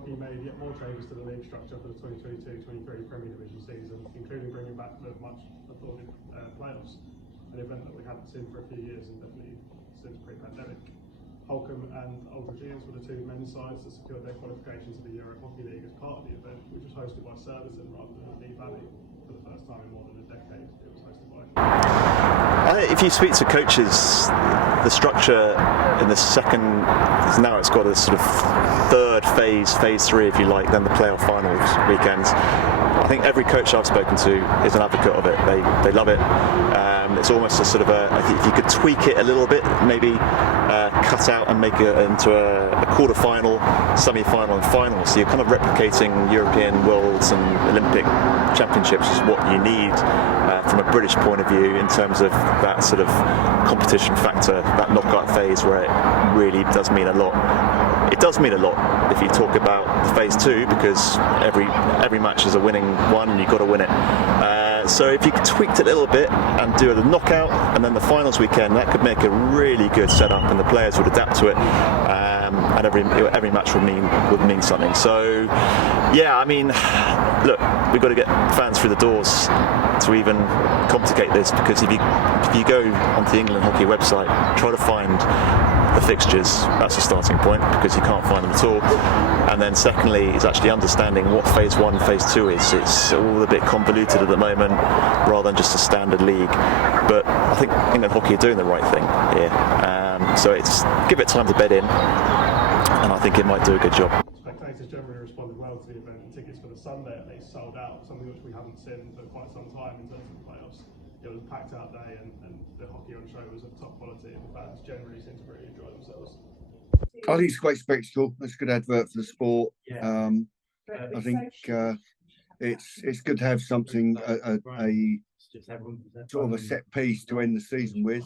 Hockey made yet more changes to the league structure for the 2022-23 Premier Division season, including bringing back the much applauded playoffs, an event that we haven't seen for a few years and definitely since pre-pandemic. Holcombe and Aldridge were the two men's sides that secured their qualification to the Euro Hockey League as part of the event, which was hosted by Surbiton rather than Lee Valley. For the first time in more than a decade, it was hosted by. If you speak to coaches, the structure in the second, now it's got a sort of third phase 3 if you like, then the playoff finals weekends. I think every coach I've spoken to is an advocate of it. They love it. It's almost a sort of I think if you could tweak it a little bit, maybe cut out and make it into a quarter-final, semi-final and final. So you're kind of replicating European, Worlds and Olympic Championships is what you need from a British point of view in terms of that sort of competition factor, that knockout phase where it really does mean a lot. It does mean a lot if you talk about the phase 2 because every match is a winning one and you've got to win it. So if you tweaked it a little bit and do the knockout and then the finals weekend, that could make a really good setup and the players would adapt to it. And every match would mean something. So yeah, I mean, look, we've got to get fans through the doors to even complicate this, because if you go onto the England Hockey website, try to find the fixtures, that's a starting point because you can't find them at all. And then secondly is actually understanding what phase 1 and phase 2 is. It's all a bit convoluted at the moment rather than just a standard league, but I think England Hockey are doing the right thing here. So it's give it time to bed in, and I think it might do a good job. Spectators generally responded well to the event, and tickets for the Sunday at least sold out, something which we haven't seen for quite some time in terms of the playoffs. It was a packed out day and the hockey on show was of top quality and the fans generally seemed to really enjoy themselves. I think it's a great spectacle. It's a good advert for the sport. I think it's good to have something, a sort of a set piece to end the season with,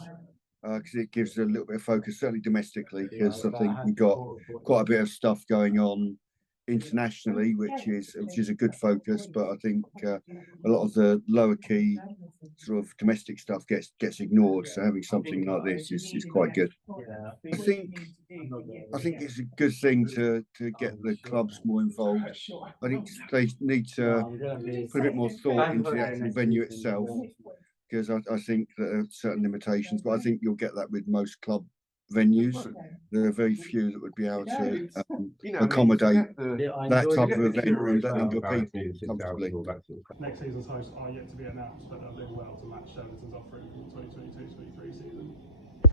because it gives a little bit of focus, certainly domestically, because I think we've got quite a bit of stuff going on internationally, which is a good focus, but I think a lot of the lower key sort of domestic stuff gets ignored. So having something like this is quite good. I think it's a good thing to get the clubs more involved. I think they need to put a bit more thought into the actual venue itself, because I think there are certain limitations, but I think you'll get that with most club venues. There are very few that would be able to accommodate that type of event and that number of people comfortably. Next season's hosts are yet to be announced, but they'll do well to match Surbiton's offering from the 2022-23 season.